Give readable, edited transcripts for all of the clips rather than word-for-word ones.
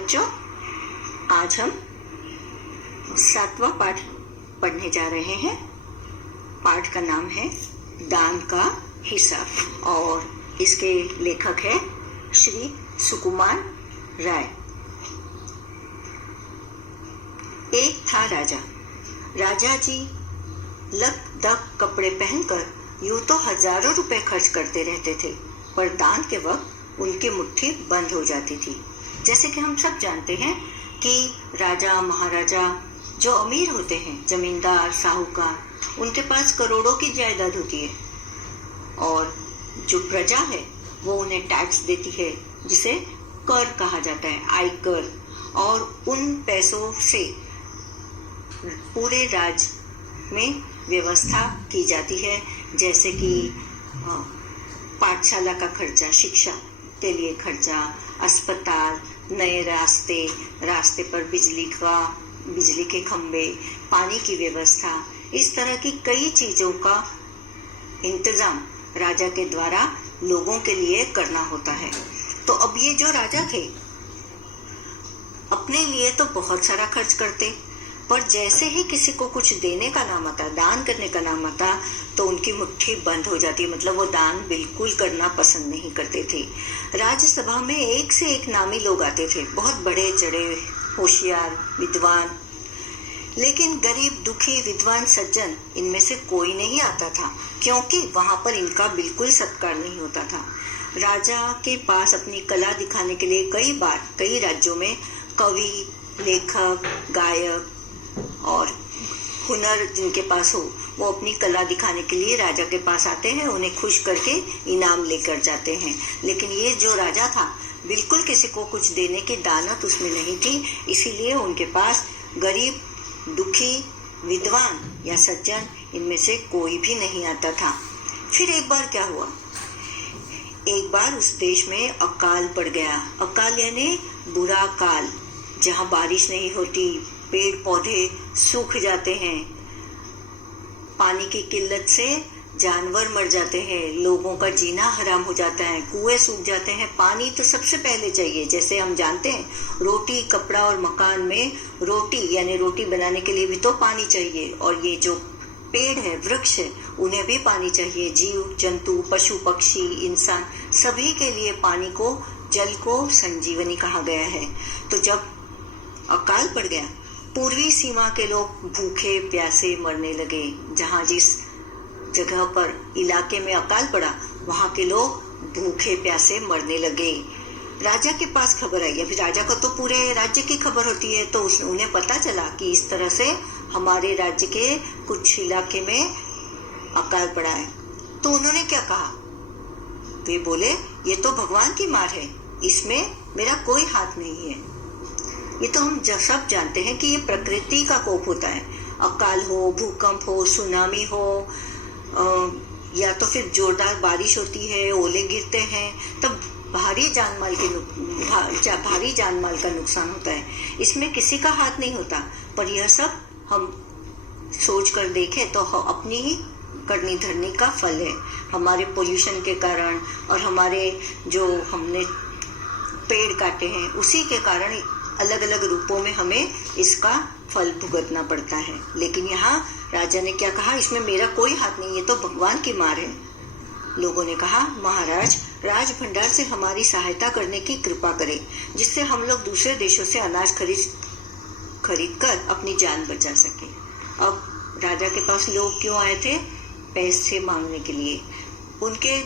बच्चों, आज हम 7वां पाठ पढ़ने जा रहे हैं। पाठ का नाम है दान का हिसाब और इसके लेखक है श्री सुकुमार राय। एक था राजा। राजा जी लक दक कपड़े पहनकर यूं तो हजारों रुपए खर्च करते रहते थे, पर दान के वक्त उनकी मुट्ठी बंद हो जाती थी। जैसे कि हम सब जानते हैं कि राजा महाराजा जो अमीर होते हैं, जमींदार साहूकार, उनके पास करोड़ों की जायदाद होती है और जो प्रजा है वो उन्हें टैक्स देती है, जिसे कर कहा जाता है, आयकर। और उन पैसों से पूरे राज्य में व्यवस्था की जाती है, जैसे कि पाठशाला का खर्चा, शिक्षा के लिए खर्चा, अस्पताल, नए रास्ते पर बिजली के खंभे, पानी की व्यवस्था, इस तरह की कई चीजों का इंतजाम राजा के द्वारा लोगों के लिए करना होता है। तो अब ये जो राजा थे अपने लिए तो बहुत सारा खर्च करते, पर जैसे ही किसी को कुछ देने का नाम आता, दान करने का नाम आता, तो उनकी मुट्ठी बंद हो जाती है। मतलब वो दान बिल्कुल करना पसंद नहीं करते थे। राज्यसभा में एक से एक नामी लोग आते थे, बहुत बड़े चढ़े, होशियार, विद्वान, लेकिन गरीब, दुखी, विद्वान, सज्जन, इनमें से कोई नहीं आता था, क्योंकि वहां पर इनका बिल्कुल सत्कार नहीं होता था। राजा के पास अपनी कला दिखाने के लिए कई बार कई राज्यों में कवि, लेखक, गायक और हुनर जिनके पास हो, वो अपनी कला दिखाने के लिए राजा के पास आते हैं, उन्हें खुश करके इनाम लेकर जाते हैं। लेकिन ये जो राजा था, बिल्कुल किसी को कुछ देने की दानत उसमें नहीं थी, इसीलिए उनके पास गरीब, दुखी, विद्वान या सज्जन, इनमें से कोई भी नहीं आता था। फिर एक बार क्या हुआ, एक बार उस देश में अकाल पड़ गया। अकाल यानी बुरा काल, जहाँ बारिश नहीं होती, पेड़ पौधे सूख जाते हैं, पानी की किल्लत से जानवर मर जाते हैं, लोगों का जीना हराम हो जाता है, कुएं सूख जाते हैं। पानी तो सबसे पहले चाहिए। जैसे हम जानते हैं, रोटी, कपड़ा और मकान में रोटी यानी रोटी बनाने के लिए भी तो पानी चाहिए, और ये जो पेड़ है, वृक्ष है, उन्हें भी पानी चाहिए। जीव जंतु, पशु पक्षी, इंसान, सभी के लिए पानी को, जल को संजीवनी कहा गया है। तो जब अकाल पड़ गया, पूर्वी सीमा के लोग भूखे प्यासे मरने लगे। जहाँ जिस जगह पर इलाके में अकाल पड़ा, वहाँ के लोग भूखे प्यासे मरने लगे। राजा के पास खबर आई। अभी राजा को तो पूरे राज्य की खबर होती है, तो उन्हें पता चला कि इस तरह से हमारे राज्य के कुछ इलाके में अकाल पड़ा है। तो उन्होंने क्या कहा, वे बोले, ये तो भगवान की मार है, इसमें मेरा कोई हाथ नहीं है। ये तो हम सब जानते हैं कि ये प्रकृति का कोप होता है। अकाल हो, भूकंप हो, सुनामी हो, या तो फिर जोरदार बारिश होती है, ओले गिरते हैं, तब भारी जानमाल का नुकसान होता है। इसमें किसी का हाथ नहीं होता, पर यह सब हम सोच कर देखें तो अपनी ही करनी धरनी का फल है। हमारे पोल्यूशन के कारण और हमारे जो हमने पेड़ काटे हैं, उसी के कारण अलग अलग रूपों में हमें इसका फल भुगतना पड़ता है। लेकिन यहाँ राजा ने क्या कहा, इसमें मेरा कोई हाथ नहीं, ये तो भगवान की मार है। लोगों ने कहा, महाराज, राज भंडार से हमारी सहायता करने की कृपा करें, जिससे हम लोग दूसरे देशों से अनाज खरीद कर अपनी जान बचा सके। अब राजा के पास लोग क्यों आए थे? पैसे मांगने के लिए। उनके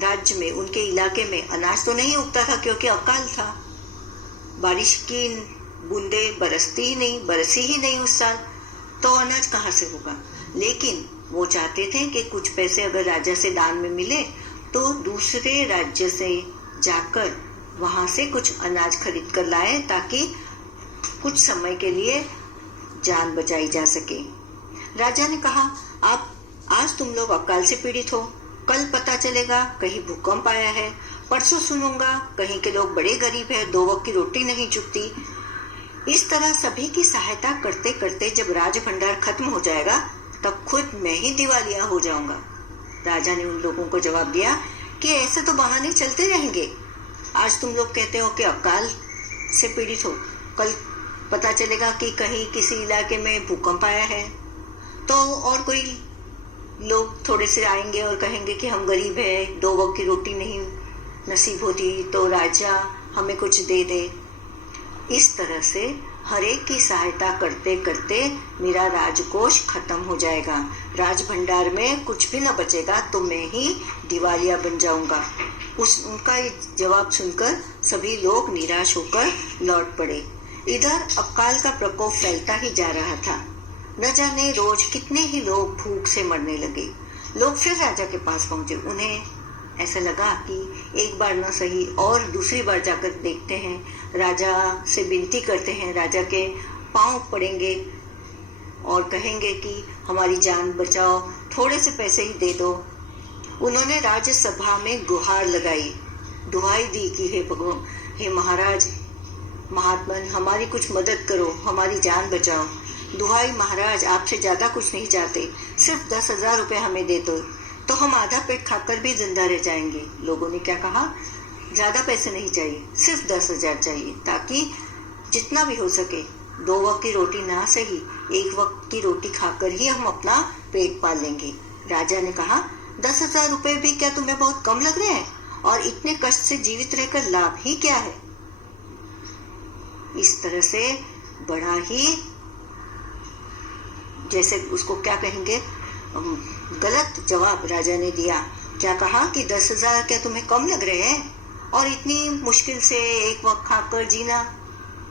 राज्य में, उनके इलाके में अनाज तो नहीं उगता था, क्योंकि अकाल था, बारिश की बूंदे बरसी ही नहीं उस साल, तो अनाज कहाँ से होगा। लेकिन वो चाहते थे कि कुछ पैसे अगर राजा से दान में मिले तो दूसरे राज्य से जाकर वहां से कुछ अनाज खरीद कर लाए, ताकि कुछ समय के लिए जान बचाई जा सके। राजा ने कहा, आप आज तुम लोग अकाल से पीड़ित हो, कल पता चलेगा कहीं भूकंप आया है, परसों सुनूंगा कहीं के लोग बड़े गरीब है, 2 वक्त की रोटी नहीं चुकती। इस तरह सभी की सहायता करते करते जब राज भंडार खत्म हो जाएगा, तब खुद मैं ही दिवालिया हो जाऊंगा। राजा ने उन लोगों को जवाब दिया कि ऐसे तो बहाने चलते रहेंगे। आज तुम लोग कहते हो कि अकाल से पीड़ित हो, कल पता चलेगा कि कहीं किसी इलाके में भूकंप आया है, तो और कोई लोग थोड़े से आएंगे और कहेंगे कि हम गरीब है, 2 वक्त की रोटी नहीं नसीब होती, तो राजा हमें कुछ दे दे। इस तरह से हर एक की सहायता करते करते मेरा राजकोष खत्म हो जाएगा, राज भंडार में कुछ भी न बचेगा, तो मैं ही दिवालिया बन जाऊंगा। उनका जवाब सुनकर सभी लोग निराश होकर लौट पड़े। इधर अकाल का प्रकोप फैलता ही जा रहा था। न जाने रोज कितने ही लोग भूख से मरने लगे। लोग फिर राजा के पास पहुंचे। उन्हें ऐसा लगा कि एक बार न सही और दूसरी बार जाकर देखते हैं, राजा से विनती करते हैं, राजा के पांव पड़ेंगे और कहेंगे कि हमारी जान बचाओ, थोड़े से पैसे ही दे दो। उन्होंने राज्यसभा में गुहार लगाई, दुहाई दी कि हे भगवान, हे महाराज महात्मन, हमारी कुछ मदद करो, हमारी जान बचाओ। दुहाई महाराज, आपसे ज्यादा कुछ नहीं चाहते, सिर्फ 10,000 रुपए हमें दे दो, तो हम आधा पेट खाकर भी जिंदा रह जाएंगे। लोगों ने क्या कहा, ज्यादा पैसे नहीं चाहिए, सिर्फ 10,000 चाहिए, ताकि जितना भी हो सके 2 वक्त की रोटी ना सही, 1 वक्त की रोटी खाकर ही हम अपना पेट पाल लेंगे। राजा ने कहा, 10,000 रुपए भी क्या तुम्हें बहुत कम लग रहे हैं? और इतने कष्ट से जीवित रहकर लाभ ही क्या है? इस तरह से बड़ा ही, जैसे उसको क्या कहेंगे, गलत जवाब राजा ने दिया। क्या कहा कि 10,000 क्या तुम्हें कम लग रहे हैं? और इतनी मुश्किल से 1 वक्त खाकर जीना,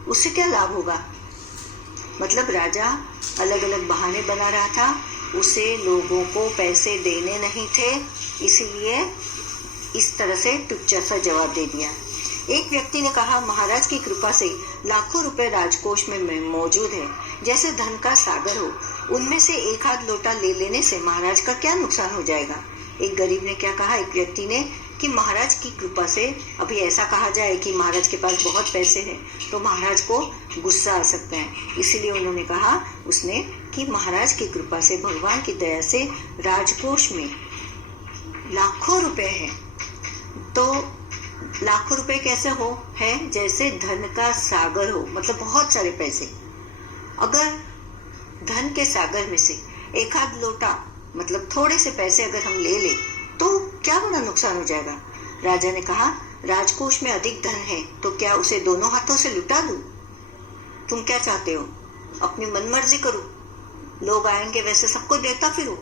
उससे क्या लाभ होगा? मतलब राजा अलग अलग बहाने बना रहा था, उसे लोगों को पैसे देने नहीं थे, इसीलिए इस तरह से टुच्चा सा जवाब दे दिया। एक व्यक्ति ने कहा, महाराज की कृपा से लाखों रुपए राजकोष में मौजूद है, जैसे धन का सागर हो, उनमें से 1 आध लोटा ले लेने से महाराज का क्या नुकसान हो जाएगा? एक गरीब ने क्या कहा, एक व्यक्ति ने, कि महाराज की कृपा से, अभी ऐसा कहा जाए कि महाराज के पास बहुत पैसे हैं तो महाराज को गुस्सा आ सकता है, इसीलिए उन्होंने कहा, उसने, कि महाराज की कृपा से, भगवान की दया से राजकोष में लाखों रुपए हैं। तो लाखों रुपए कैसे हो है? जैसे धन का सागर हो, मतलब बहुत सारे पैसे। अगर धन के सागर में से 1 आध लोटा, मतलब थोड़े से पैसे अगर हम ले ले, तो क्या बड़ा नुकसान हो जाएगा? राजा ने कहा, राजकोष में अधिक धन है, तो क्या उसे दोनों हाथों से लुटा दूं? तुम क्या चाहते हो? अपनी मनमर्जी करो, लोग आएंगे वैसे सबको देता फिरो।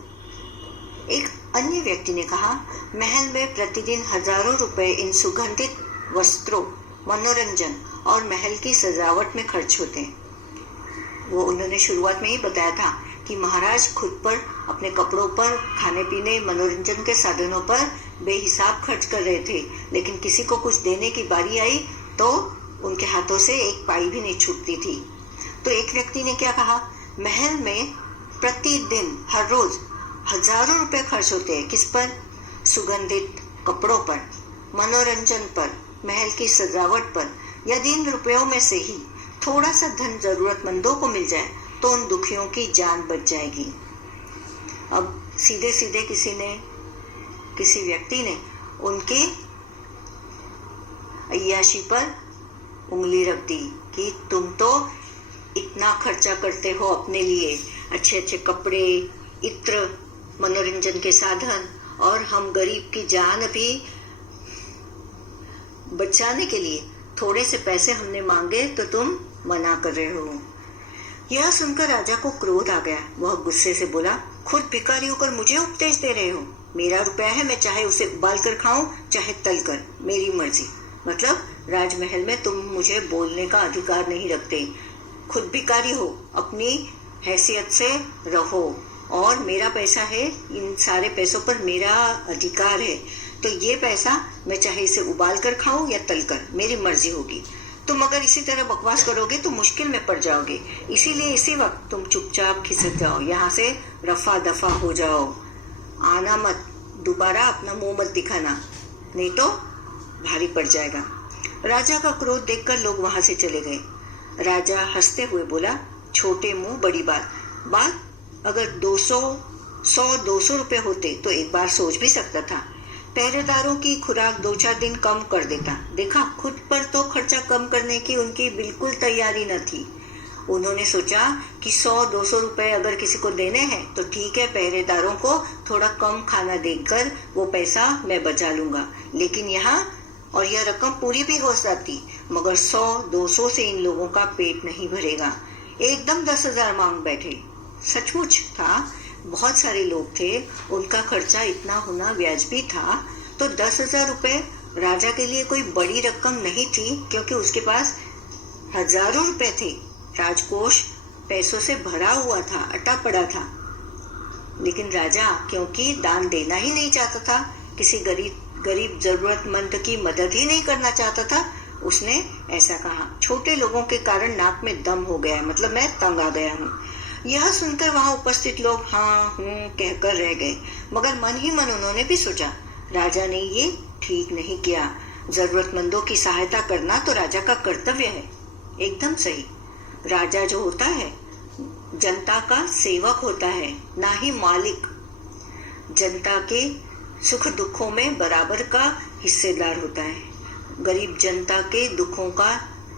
एक अन्य व्यक्ति ने कहा, महल में प्रतिदिन हजारों रुपए इन सुगंधित वस्त्रों, मनोरंजन और महल की सजावट में खर्च होते हैं। वो उन्होंने शुरुआत में ही बताया था कि महाराज खुद पर, अपने कपड़ों पर, खाने पीने, मनोरंजन के साधनों पर बेहिसाब खर्च कर रहे थे, लेकिन किसी को कुछ देने की बारी आई तो उनके हाथों से 1 पाई भी नहीं छूटती थी। तो एक व्यक्ति ने क्या कहा, महल में प्रतिदिन, हर रोज हजारों रुपए खर्च होते हैं। किस पर? सुगंधित कपड़ों पर, मनोरंजन पर, महल की सजावट पर। यदि इन रुपयों में से ही थोड़ा सा धन जरूरतमंदों को मिल जाए तो उन दुखियों की जान बच जाएगी। अब सीधे सीधे किसी व्यक्ति ने उनकी अय्याशी पर उंगली रख दी कि तुम तो इतना खर्चा करते हो अपने लिए, अच्छे अच्छे कपड़े, इत्र, मनोरंजन के साधन, और हम गरीब की जान भी बचाने के लिए थोड़े से पैसे हमने मांगे तो तुम मना कर रहे हो। यह सुनकर राजा को क्रोध आ गया। वह गुस्से से बोला, खुद भिखारी होकर मुझे उपदेश दे रहे हो? मेरा रुपया है, मैं चाहे उसे उबाल कर खाऊं चाहे तल कर, मेरी मर्जी। मतलब राजमहल में तुम मुझे बोलने का अधिकार नहीं रखते। खुद भिखारी हो, अपनी हैसियत से रहो, और मेरा पैसा है, इन सारे पैसों पर मेरा अधिकार है, तो ये पैसा मैं चाहे इसे उबाल कर खाऊं या तल कर, मेरी मर्जी होगी। तुम अगर इसी तरह बकवास करोगे तो मुश्किल में पड़ जाओगे, इसीलिए इसी वक्त तुम चुपचाप खिसक जाओ, यहाँ से रफा दफा हो जाओ, आना मत, दोबारा अपना मुंह मत दिखाना, नहीं तो भारी पड़ जाएगा। राजा का क्रोध देखकर लोग वहां से चले गए। राजा हंसते हुए बोला, छोटे मुंह बड़ी बात अगर 200 100 200 रुपए होते तो एक बार सोच भी सकता था, पहरेदारों की खुराक 2-4 दिन कम कर देता। देखा, खुद पर तो खर्चा कम करने की उनकी बिल्कुल तैयारी न थी। उन्होंने सोचा कि 100-200 रुपए अगर किसी को देने हैं तो ठीक है, पहरेदारों को थोड़ा कम खाना देकर वो पैसा मैं बचा लूंगा। लेकिन यहाँ और यह रकम पूरी भी हो जाती, मगर 100-200 से इन लोगों का पेट नहीं भरेगा। एकदम 10,000 मांग बैठे। सचमुच था, बहुत सारे लोग थे, उनका खर्चा इतना होना व्याजबी था। तो 10,000 रुपए राजा के लिए कोई बड़ी रकम नहीं थी, क्योंकि उसके पास हजारों रुपए थे। राजकोष पैसों से भरा हुआ था, अटा पड़ा था। लेकिन राजा क्योंकि दान देना ही नहीं चाहता था, किसी गरीब जरूरतमंद की मदद ही नहीं करना चाहता था, उसने ऐसा कहा, छोटे लोगों के कारण नाक में दम हो गया, मतलब मैं तंग आ गया हूँ। यह सुनकर वहां उपस्थित लोग हाँ कहकर रह गए, मगर मन ही मन उन्होंने भी सोचा, राजा ने ये ठीक नहीं किया। जरूरतमंदों की सहायता करना तो राजा का कर्तव्य है। एकदम सही। राजा जो होता है जनता का सेवक होता है, ना ही मालिक। जनता के सुख दुखों में बराबर का हिस्सेदार होता है। गरीब जनता के दुखों का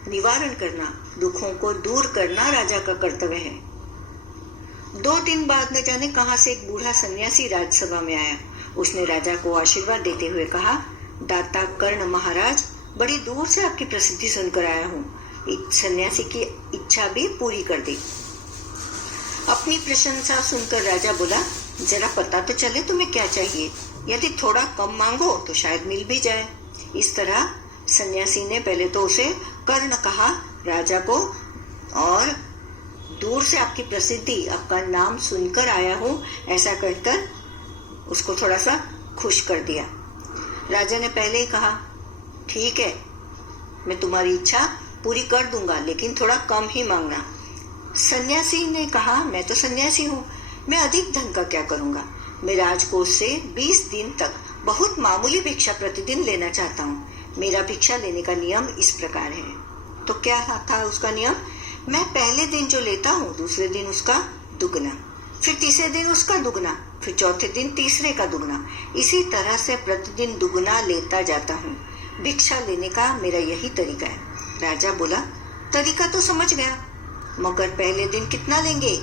निवारण करना, दुखों को दूर करना राजा का कर्तव्य है। 2 दिन बाद न जाने कहां से एक बूढ़ा सन्यासी राजसभा में आया। उसने राजा को आशीर्वाद देते हुए कहा, दाता कर्ण महाराज, बड़ी दूर से आपकी प्रसिद्धि सुनकर आया हूँ। सन्यासी की इच्छा भी पूरी कर दी। अपनी प्रशंसा सुनकर राजा बोला, जरा पता तो चले तुम्हें क्या चाहिए, यदि थोड़ा कम मांगो तो शायद मिल भी जाए। इस तरह सन्यासी ने पहले तो उसे कर्ण कहा राजा को, और दूर से आपकी प्रसिद्धि, आपका नाम सुनकर आया हूँ, ऐसा कहकर उसको थोड़ा सा खुश कर दिया। राजा ने पहले ही कहा, ठीक है, मैं तुम्हारी इच्छा पूरी कर दूंगा, लेकिन थोड़ा कम ही मांगना। सन्यासी ने कहा, मैं तो सन्यासी हूँ, मैं अधिक धन का क्या करूंगा। मैं राजकोष से 20 दिन तक बहुत मामूली भिक्षा प्रतिदिन लेना चाहता हूँ। मेरा भिक्षा लेने का नियम इस प्रकार है। तो क्या था उसका नियम? मैं पहले दिन जो लेता हूँ, दूसरे दिन उसका दुगना, फिर तीसरे दिन उसका दुगना, फिर चौथे दिन तीसरे का दुगना, इसी तरह से प्रतिदिन दुगना लेता जाता हूँ। भिक्षा लेने का मेरा यही तरीका है। राजा बोला, तरीका तो समझ गया, मगर पहले दिन कितना लेंगे,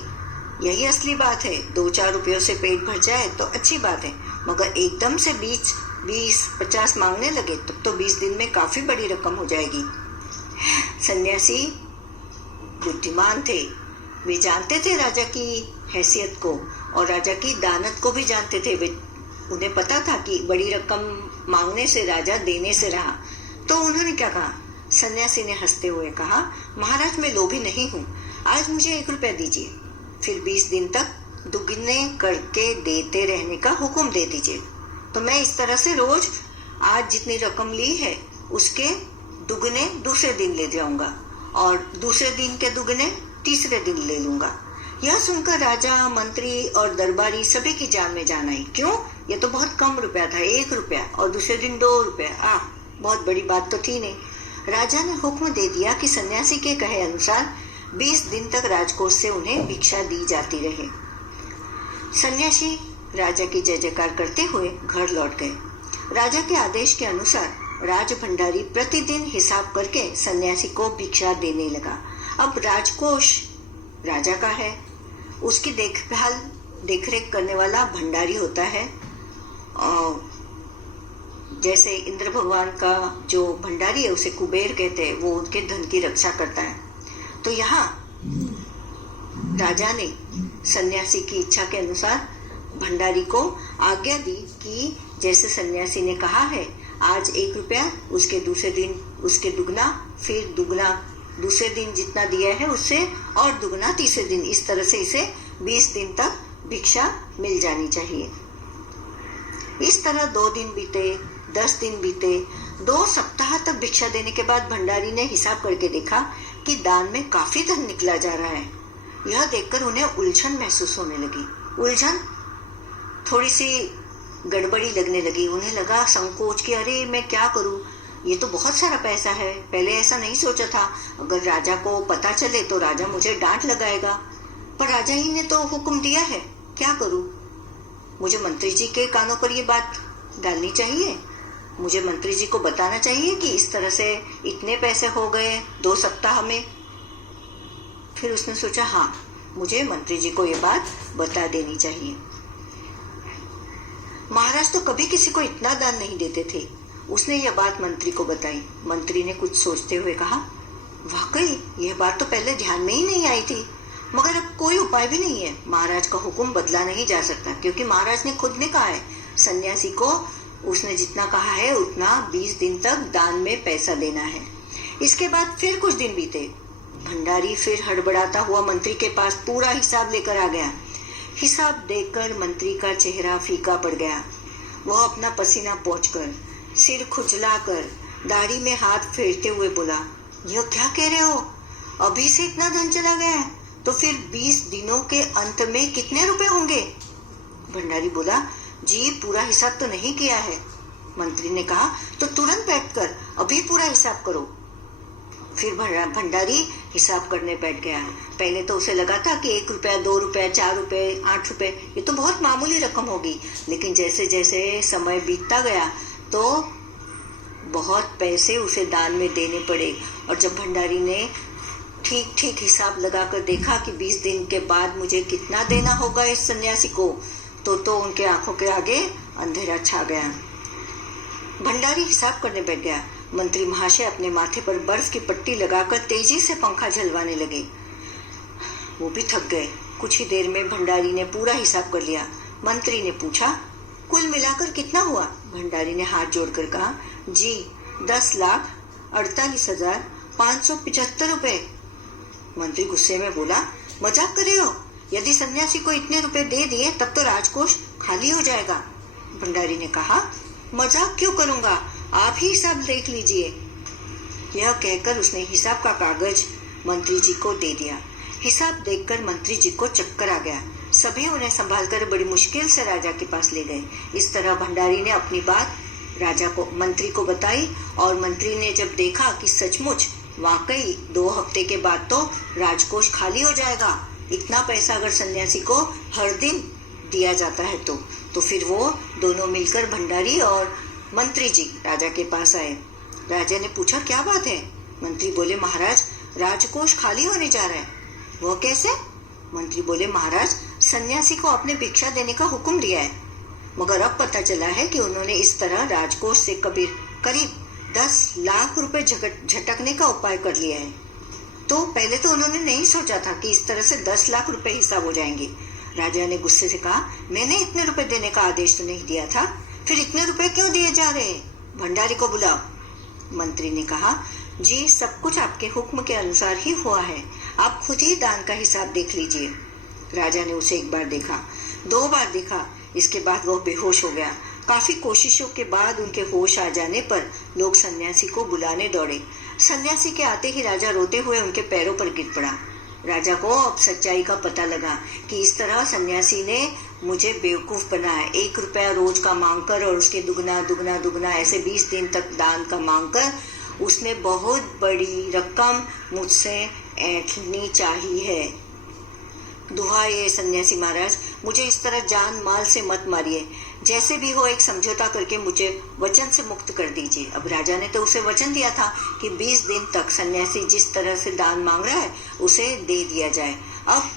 यही असली बात है। 2-4 रुपयों से पेट भर जाए तो अच्छी बात है, मगर एकदम से 20-50 मांगने लगे तो 20 दिन में काफी बड़ी रकम हो जाएगी। सन्यासी बुद्धिमान थे, वे जानते थे राजा की हैसियत को और राजा की दानत को भी जानते थे। उन्हें पता था कि बड़ी रकम मांगने से राजा देने से रहा। तो उन्होंने क्या कहा? सन्यासी ने हंसते हुए कहा, महाराज मैं लोभी नहीं हूँ, आज मुझे 1 रुपया दीजिए, फिर 20 दिन तक दुगने करके देते रहने का हुक्म दे दीजिए। तो मैं इस तरह से रोज आज जितनी रकम ली है उसके दुगने दूसरे दिन ले जाऊंगा और दूसरे दिन के दुगने तीसरे दिन ले लूंगा। यह सुनकर राजा, मंत्री और दरबारी सभी की जान में जान आई। क्यों? यह तो बहुत कम रुपया था, 1 रुपया, और दूसरे दिन 2 रुपया। बहुत बड़ी बात तो थी नहीं। राजा ने हुक्म दे दिया कि सन्यासी के कहे अनुसार 20 दिन तक राजकोष से उन्हें भिक्षा दी जाती रहे। सन्यासी राजा की जय जयकार करते हुए घर लौट गए। राजा के आदेश के अनुसार राज भंडारी प्रतिदिन हिसाब करके सन्यासी को भिक्षा देने लगा। अब राजकोष राजा का है, उसकी देखरेख करने वाला भंडारी होता है। और जैसे इंद्र भगवान का जो भंडारी है उसे कुबेर कहते हैं, वो उनके धन की रक्षा करता है। तो यहाँ राजा ने सन्यासी की इच्छा के अनुसार भंडारी को आज्ञा दी कि जैसे सन्यासी ने कहा है, आज 1 रुपया, उसके दूसरे दिन उसके दुगना, फिर दुगना दूसरे दिन जितना दिया है उससे और दुगना तीसरे दिन, इस तरह से इसे 20 दिन तक भिक्षा मिल जानी चाहिए। इस तरह 2 दिन बीते, 10 दिन बीते, 2 सप्ताह तक भिक्षा देने के बाद भंडारी ने हिसाब करके देखा कि दान में काफी धन निकला जा रहा है। यह देखकर उन्हें उलझन महसूस होने लगी। उलझन, थोड़ी सी गड़बड़ी लगने लगी। उन्हें लगा संकोच कि अरे मैं क्या करूं, ये तो बहुत सारा पैसा है, पहले ऐसा नहीं सोचा था। अगर राजा को पता चले तो राजा मुझे डांट लगाएगा, पर राजा ही ने तो हुक्म दिया है, क्या करूं? मुझे मंत्री जी के कानों पर ये बात डालनी चाहिए? मुझे मंत्री जी को बताना चाहिए कि इस तरह से इतने पैसे हो गए 2 सप्ताह में। फिर उसने सोचा, हाँ, मुझे मंत्री जी को ये बात बता देनी चाहिए। महाराज तो कभी किसी को इतना दान नहीं देते थे। उसने यह बात मंत्री को बताई। मंत्री ने कुछ सोचते हुए कहा, वाकई यह बात तो पहले ध्यान में ही नहीं आई थी, मगर अब कोई उपाय भी नहीं है। महाराज का हुक्म बदला नहीं जा सकता, क्योंकि महाराज ने खुद ने कहा है सन्यासी को उसने जितना कहा है उतना 20 दिन तक दान में पैसा देना है। इसके बाद फिर कुछ दिन बीते। भंडारी फिर हड़बड़ाता हुआ मंत्री के पास पूरा हिसाब लेकर आ गया। हिसाब देखकर मंत्री का चेहरा फीका पड़ गया। वह अपना पसीना पोंछकर, सिर खुजलाकर, दाढ़ी में हाथ फेरते हुए बोला, यह क्या कह रहे हो? अभी से इतना धन चला गया है, तो फिर 20 दिनों के अंत में कितने रुपए होंगे? भंडारी बोला, जी पूरा हिसाब तो नहीं किया है। मंत्री ने कहा, तो तुरंत बैठकर अभी पूरा हिसाब करो। फिर भंडारी हिसाब करने बैठ गया। पहले तो उसे लगा था कि 1 रुपया, 2 रुपया, 4 रुपए, 8 रुपए, ये तो बहुत मामूली रकम होगी। लेकिन जैसे जैसे समय बीतता गया तो बहुत पैसे उसे दान में देने पड़े। और जब भंडारी ने ठीक ठीक हिसाब लगाकर देखा कि 20 दिन के बाद मुझे कितना देना होगा इस सन्यासी को, तो उनके आंखों के आगे अंधेरा छा गया। भंडारी हिसाब करने बैठ गया। मंत्री महाशय अपने माथे पर बर्फ की पट्टी लगाकर तेजी से पंखा झलवाने लगे। वो भी थक गए। कुछ ही देर में भंडारी ने पूरा हिसाब कर लिया। मंत्री ने पूछा, कुल मिलाकर कितना हुआ? भंडारी ने हाथ जोड़कर कहा, जी 10,48,575 रुपए। मंत्री गुस्से में बोला, मजाक कर रहे हो? यदि सन्यासी को इतने रुपए दे दिए तब तो राजकोष खाली हो जाएगा। भंडारी ने कहा, मजाक क्यों करूंगा, आप ही हिसाब देख लीजिए। यह कहकर उसने हिसाब का कागज मंत्री जी को दे दिया। हिसाब देखकर मंत्री जी को चक्कर आ गया। सभी उन्हें संभालकर बड़ी मुश्किल से राजा के पास ले गए। इस तरह भंडारी ने अपनी बात मंत्री को बताई, और मंत्री ने जब देखा कि सचमुच वाकई 2 हफ्ते के बाद तो राजकोष खाली हो जाएगा, इतना पैसा अगर सन्यासी को हर दिन दिया जाता है तो फिर वो दोनों मिलकर भंडारी और मंत्री जी राजा के पास आए। राजा ने पूछा, क्या बात है? मंत्री बोले, महाराज राजकोष खाली होने जा रहा है। वो कैसे? मंत्री बोले, महाराज सन्यासी को आपने भिक्षा देने का हुक्म दिया है, मगर अब पता चला है कि उन्होंने इस तरह राजकोष से करीब 10 लाख रुपए झटकने का उपाय कर लिया है। तो पहले तो उन्होंने नहीं सोचा था कि इस तरह से 10 लाख रुपए हिसाब हो जाएंगे। राजा ने गुस्से से कहा, मैंने इतने रुपए देने का आदेश तो नहीं दिया था, फिर इतने रुपए क्यों दिए जा रहे हैं? भंडारी को बुलाओ। मंत्री ने कहा, जी सब कुछ आपके हुक्म के अनुसार ही हुआ है, आप खुद ही दान का हिसाब देख लीजिए। राजा ने उसे 1 बार देखा, 2 बार देखा, इसके बाद वह बेहोश हो गया। काफी कोशिशों के बाद उनके होश आ जाने पर लोग सन्यासी को बुलाने दौड़े। सन्यासी के आते ही राजा रोते हुए उनके पैरों पर गिर पड़ा। राजा को अब सच्चाई का पता लगा कि इस तरह सन्यासी ने मुझे बेवकूफ बनाया। 1 रुपया रोज का मांगकर और उसके दुगना ऐसे 20 दिन तक दान का मांगकर उसने बहुत बड़ी रकम मुझसे ऐंठनी चाहिए है। दुहाई है सन्यासी महाराज, मुझे इस तरह जान माल से मत मारिए। जैसे भी हो एक समझौता करके मुझे वचन से मुक्त कर दीजिए। अब राजा ने तो उसे वचन दिया था कि 20 दिन तक सन्यासी जिस तरह से दान मांग रहा है उसे दे दिया जाए। अब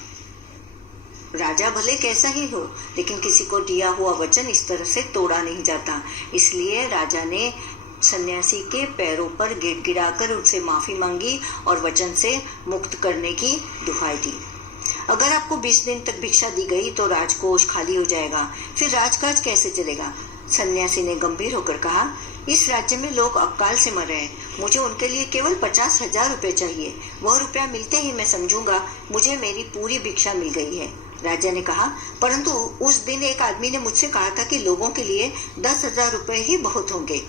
राजा भले कैसा ही हो, लेकिन किसी को दिया हुआ वचन इस तरह से तोड़ा नहीं जाता। इसलिए राजा ने सन्यासी के पैरों पर गिड़गिड़ाकर उनसे माफी मांगी और वचन से मुक्त करने की दुहाई दी। अगर आपको 20 दिन तक भिक्षा दी गई तो राजकोष खाली हो जाएगा, फिर राजकाज कैसे चलेगा? सन्यासी ने गंभीर होकर कहा, इस राज्य में लोग अकाल से मर रहे हैं, मुझे उनके लिए केवल 50,000 रुपए चाहिए। वह रुपया मिलते ही मैं समझूंगा मुझे मेरी पूरी भिक्षा मिल गई है। राजा ने कहा, परंतु उस दिन एक आदमी ने मुझसे कहा था कि लोगों के लिए 10,000 रुपए ही बहुत होंगे।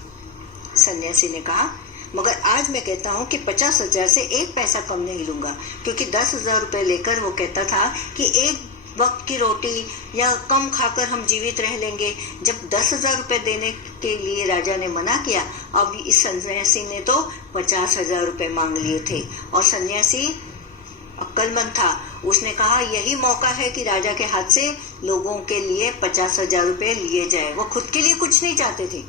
सन्यासी ने कहा, मगर आज मैं कहता हूँ कि 50,000 से 1 पैसा कम नहीं लूंगा, क्योंकि 10,000 रुपए लेकर वो कहता था कि 1 वक्त की रोटी या कम खाकर हम जीवित रह लेंगे। जब 10,000 रुपए देने के लिए राजा ने मना किया, अब इस सन्यासी ने तो 50,000 रुपए मांग लिए थे। और सन्यासी अक्लमंद था। उसने कहा यही मौका है कि राजा के हाथ से लोगों के लिए 50,000 रुपए लिए जाए। वो खुद के लिए कुछ नहीं चाहते थे,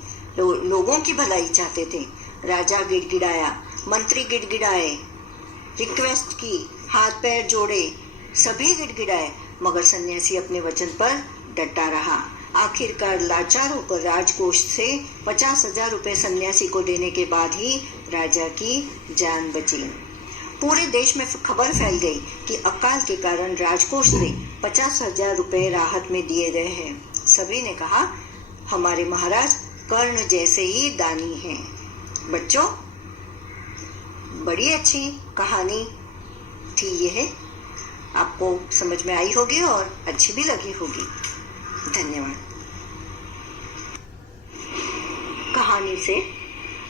लोगों की भलाई चाहते थे। राजा गिड़गिड़ाया, मंत्री गिड़गिड़ाए, रिक्वेस्ट की, हाथ पैर जोड़े, सभी गिड़गिड़ाए, मगर सन्यासी अपने वचन पर डटा रहा। आखिरकार लाचार होकर राजकोष से 50,000 रुपए सन्यासी को देने के बाद ही राजा की जान बची। पूरे देश में खबर फैल गई कि अकाल के कारण राजकोष से 50,000 रुपए राहत में दिए गए हैं। सभी ने कहा हमारे महाराज कर्ण जैसे ही दानी हैं। बच्चों, बड़ी अच्छी कहानी थी यह, आपको समझ में आई होगी और अच्छी भी लगी होगी। धन्यवाद। कहानी से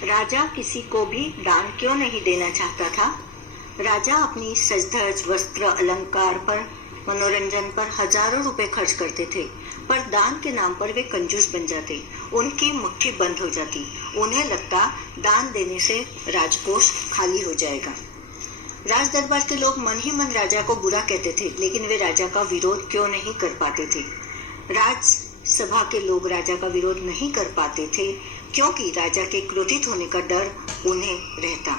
राजा किसी को भी दान क्यों नहीं देना चाहता था? राजा अपनी सज-धज वस्त्र अलंकार पर, मनोरंजन पर हजारों रुपए खर्च करते थे, पर दान के नाम पर वे कंजूस बन जाते। उनकी मुट्ठी बंद हो जाती। उन्हें लगता दान देने से राजकोष खाली हो जाएगा। राज दरबार के लोग मन ही मन राजा को बुरा कहते थे, लेकिन वे राजा का विरोध क्यों नहीं कर पाते थे? राजसभा के लोग राजा का विरोध नहीं कर पाते थे क्योंकि राजा के क्रोधित होने का डर उन्हें रहता।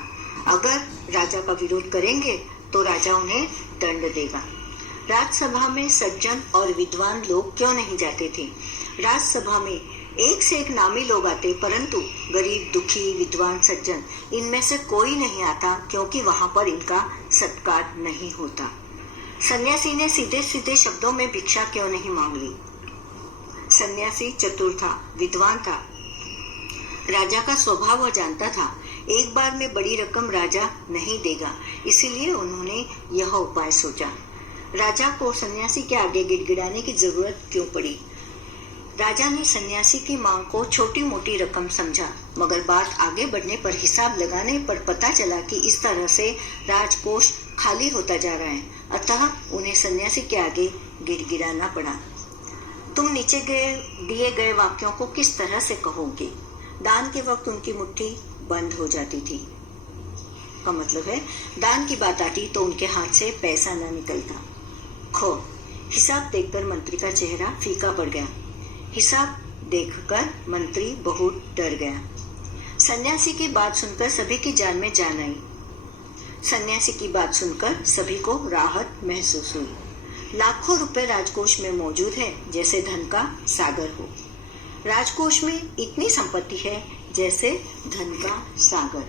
अगर राजा का विरोध करेंगे तो राजा उन्हें दंड देगा। राजसभा में सज्जन और विद्वान लोग क्यों नहीं जाते थे? राजसभा में एक से एक नामी लोग आते, परंतु गरीब, दुखी, विद्वान, सज्जन इनमें से कोई नहीं आता क्योंकि वहां पर इनका सत्कार नहीं होता। सन्यासी ने सीधे सीधे शब्दों में भिक्षा क्यों नहीं मांग ली? सन्यासी चतुर था, विद्वान था, राजा का स्वभाव वह जानता था। एक बार में बड़ी रकम राजा नहीं देगा, इसीलिए उन्होंने यह उपाय सोचा। राजा को सन्यासी के आगे गिड़गिड़ाने की जरूरत क्यों पड़ी? राजा ने सन्यासी की मांग को छोटी मोटी रकम समझा, मगर बात आगे बढ़ने पर, हिसाब लगाने पर पता चला कि इस तरह से राजकोष खाली होता जा रहा है। अतः उन्हें सन्यासी के आगे गिड़गिड़ाना पड़ा। तुम नीचे दिए गए वाक्यों को किस तरह से कहोगे? दान के वक्त उनकी मुट्ठी बंद हो जाती थी का मतलब है दान की बात आती तो उनके हाथ से पैसा न निकलता। खो, हिसाब देखकर मंत्री का चेहरा फीका पड़ गया। हिसाब देखकर मंत्री बहुत डर गया। सन्यासी की बात सुनकर सभी की जान में जान आई। सन्यासी की बात सुनकर सभी को राहत महसूस हुई। लाखों रुपए राजकोष में मौजूद है जैसे धन का सागर हो। राजकोष में इतनी संपत्ति है जैसे धन का सागर।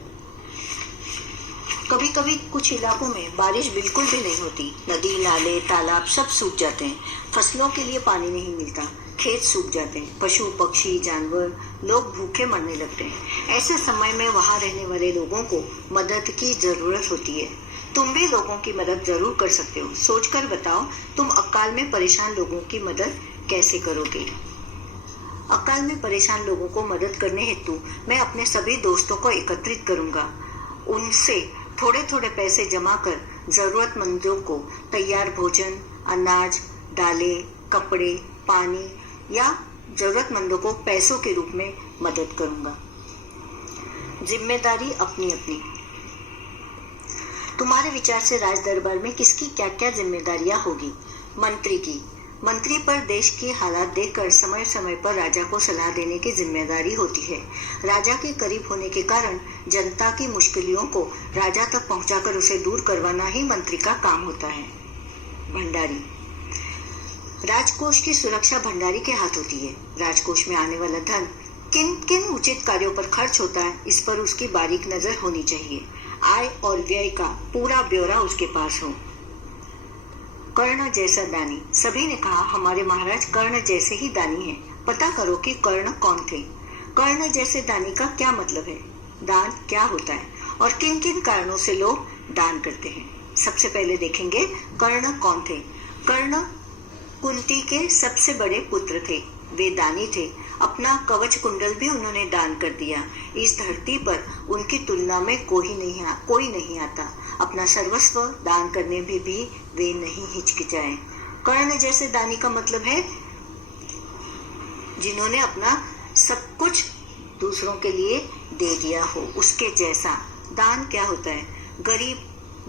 कभी कभी कुछ इलाकों में बारिश बिल्कुल भी नहीं होती। नदी, नाले, तालाब सब सूख जाते हैं। फसलों के लिए पानी नहीं मिलता, खेत सूख जाते हैं। पशु, पक्षी, जानवर, लोग भूखे मरने लगते हैं। ऐसे समय में वहां रहने वाले लोगों को मदद की जरूरत होती है। तुम भी लोगों की मदद जरूर कर सकते हो। सोचकर बताओ, तुम अकाल में परेशान लोगों की मदद कैसे करोगे? अकाल में परेशान लोगों को मदद करने हेतु मैं अपने सभी दोस्तों को एकत्रित करूंगा। उनसे थोड़े थोड़े पैसे जमा कर जरूरतमंदों को तैयार भोजन, अनाज, दालें, कपड़े, पानी या जरूरतमंदों को पैसों के रूप में मदद करूंगा। जिम्मेदारी अपनी अपनी। तुम्हारे विचार से राज दरबार में किसकी क्या क्या जिम्मेदारियां होगी? मंत्री की। मंत्री पर देश के हालात देखकर समय समय पर राजा को सलाह देने की जिम्मेदारी होती है। राजा के करीब होने के कारण जनता की मुश्किलों को राजा तक पहुंचाकर उसे दूर करवाना ही मंत्री का काम होता है। भंडारी। राजकोष की सुरक्षा भंडारी के हाथ होती है। राजकोष में आने वाला धन किन किन उचित कार्यों पर खर्च होता है, इस पर उसकी बारीक नजर होनी चाहिए। आय और व्यय का पूरा ब्यौरा उसके पास हो। कर्ण जैसा दानी। सभी ने कहा हमारे महाराज कर्ण जैसे ही दानी हैं। पता करो कि कर्ण कौन थे। कर्ण जैसे दानी का क्या मतलब है? दान क्या होता है और किन किन कारणों से लोग दान करते हैं? सबसे पहले देखेंगे कर्ण कौन थे। कर्ण कुंती के सबसे बड़े पुत्र थे। वे दानी थे। अपना कवच कुंडल भी उन्होंने दान कर दिया। इस धरती पर उनकी तुलना में कोई नहीं आता। अपना सर्वस्व दान करने में भी वे नहीं हिचकिचाए। कर्ण जैसे दानी का मतलब है जिन्होंने अपना सब कुछ दूसरों के लिए दे दिया हो, उसके जैसा। दान क्या होता है? गरीब,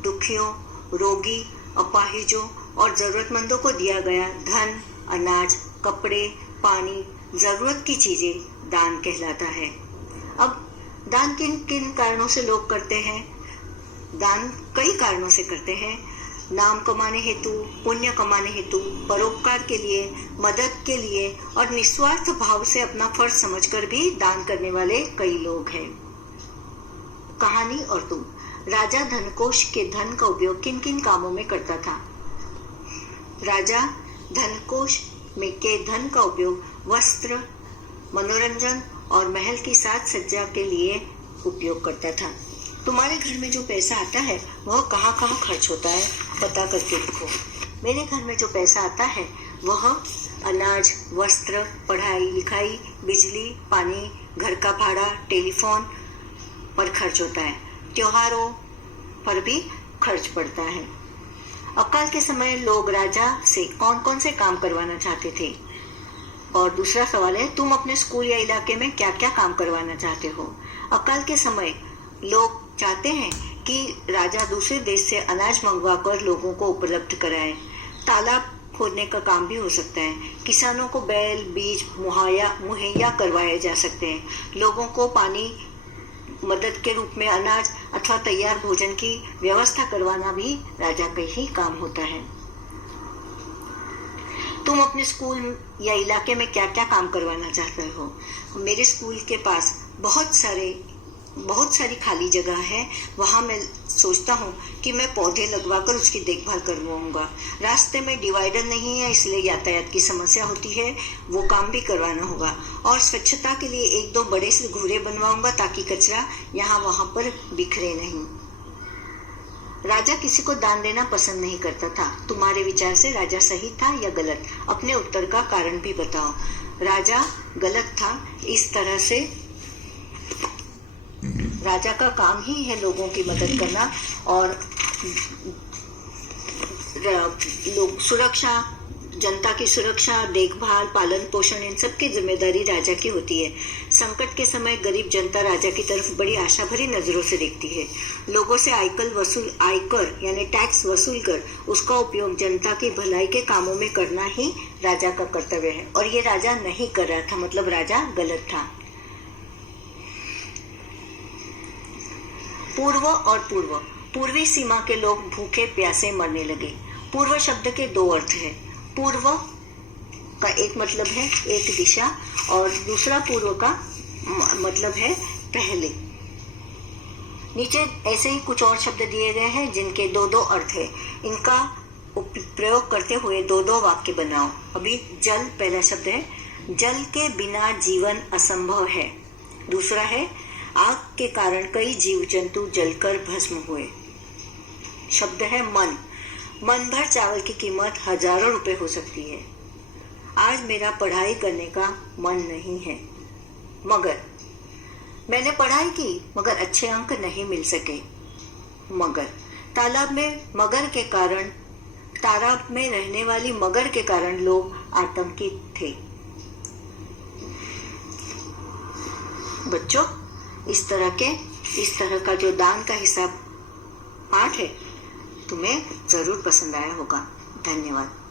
दुखियों रोगी, अपाहिजों और जरूरतमंदों को दिया गया धन, अनाज, कपड़े, पानी, जरूरत की चीजें दान कहलाता है। अब दान किन किन कारणों से लोग करते हैं? दान कई कारणों से करते हैं। नाम कमाने हेतु, पुण्य कमाने हेतु, परोपकार के लिए, मदद के लिए और निस्वार्थ भाव से अपना फर्ज समझकर भी दान करने वाले कई लोग हैं। कहानी और तुम। राजा धनकोष के धन का उपयोग किन किन कामों में करता था? राजा धनकोष में के धन का उपयोग वस्त्र, मनोरंजन और महल की साज सज्जा के लिए उपयोग करता था। तुम्हारे घर में जो पैसा आता है वह कहाँ कहाँ खर्च होता है, पता करके देखो। मेरे घर में जो पैसा आता है वह अनाज, वस्त्र, पढ़ाई लिखाई, बिजली, पानी, घर का भाड़ा, टेलीफोन पर खर्च होता है। त्योहारों पर भी खर्च पड़ता है। अकाल के समय लोग राजा से कौन कौन से काम करवाना चाहते थे? और दूसरा सवाल है, तुम अपने स्कूल या इलाके में क्या क्या काम करवाना चाहते हो? अकाल के समय लोग चाहते हैं कि राजा दूसरे देश से अनाज मंगवाकर लोगों को उपलब्ध कराए। तालाब खोदने का काम भी हो सकता है। किसानों को बैल, बीज मुहैया करवाए जा सकते हैं। लोगों को पानी, मदद के रूप में अनाज अथवा तैयार भोजन की व्यवस्था करवाना भी राजा का ही काम होता है। तुम अपने स्कूल या इलाके में क्या क्या काम करवाना चाहते हो? मेरे स्कूल के पास बहुत सारी खाली जगह है। वहां मैं सोचता हूँ कि मैं पौधे लगवाकर उसकी देखभाल करवाऊंगा। रास्ते में डिवाइडर नहीं है, इसलिए यातायात की समस्या होती है, वो काम भी करवाना होगा। और स्वच्छता के लिए 1-2 बड़े से घूरे बनवाऊंगा ताकि कचरा यहाँ वहां पर बिखरे नहीं। राजा किसी को दान देना पसंद नहीं करता था। तुम्हारे विचार से राजा सही था या गलत? अपने उत्तर का कारण भी बताओ। राजा गलत था। इस तरह से राजा का काम ही है लोगों की मदद करना और लोग सुरक्षा, जनता की सुरक्षा, देखभाल, पालन पोषण, इन सब की जिम्मेदारी राजा की होती है। संकट के समय गरीब जनता राजा की तरफ बड़ी आशा भरी नजरों से देखती है। लोगों से आयकर यानी टैक्स वसूल कर उसका उपयोग जनता की भलाई के कामों में करना ही राजा का कर्तव्य है। और ये राजा नहीं कर रहा था, मतलब राजा गलत था। पूर्व और पूर्वी सीमा के लोग भूखे प्यासे मरने लगे। पूर्व शब्द के 2 अर्थ है। पूर्व का एक मतलब है एक दिशा और दूसरा पूर्व का मतलब है पहले। नीचे ऐसे ही कुछ और शब्द दिए गए हैं जिनके 2-2 अर्थ है। इनका प्रयोग करते हुए 2-2 वाक्य बनाओ। अभी जल पहला शब्द है, जल के बिना जीवन असंभव है। दूसरा है, आग के कारण कई जीव जंतु जलकर भस्म हुए। शब्द है मन भर चावल की कीमत हजारों रुपए हो सकती है। आज मेरा पढ़ाई करने का मन नहीं है। मगर मैंने पढ़ाई की मगर अच्छे अंक नहीं मिल सके। मगर तालाब में रहने वाली मगर के कारण लोग आतंकित थे। बच्चों, इस तरह का जो दान का हिसाब पाठ है तुम्हें जरूर पसंद आया होगा। धन्यवाद।